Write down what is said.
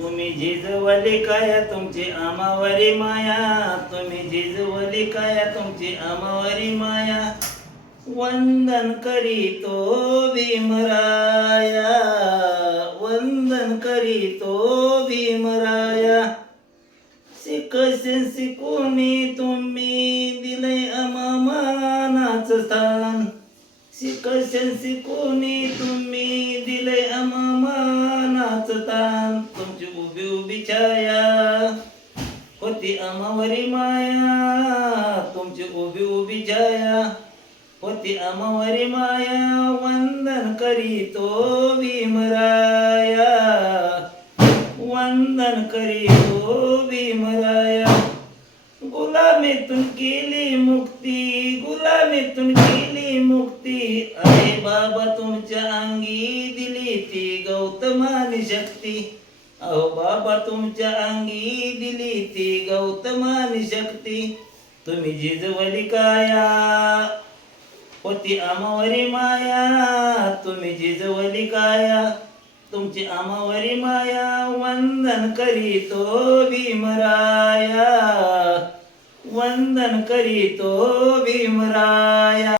तुम्ही झिजवली काया तुमची आमावरी माया, तुम्ही झिजवली काया तुमची आमावरी माया. वंदन करीतो भीमराया, वंदन करीतो भीमराया. शिकशन शिकूनी तुम्ही दिले अमानाचं स्थान, शिकशन शिकूनी तुम्ही दिले अमानाचं तान. तुमची उभी उभी छाया होती अमावरी माया, तुमची उभी उभी छाया होती अमावरी माया. वंदन करीतो भीमराया, वंदन करीतो भीमराया. गुलामीतून केली मुक्ती, गुलामीतून केली मुक्ती. अरे बाबा तुमच्या अंगी दिली ती गौतमानी शक्ती, अहो बाबा तुमच्या अंगी दिली ती गौतमानी शक्ती. तुम्ही झिजवली काया होती अमावरी माया, तुम्ही झिजवली काया तुमची अमावरी माया. वंदन करीतो भीमराया, वंदन करीतो भीमराया.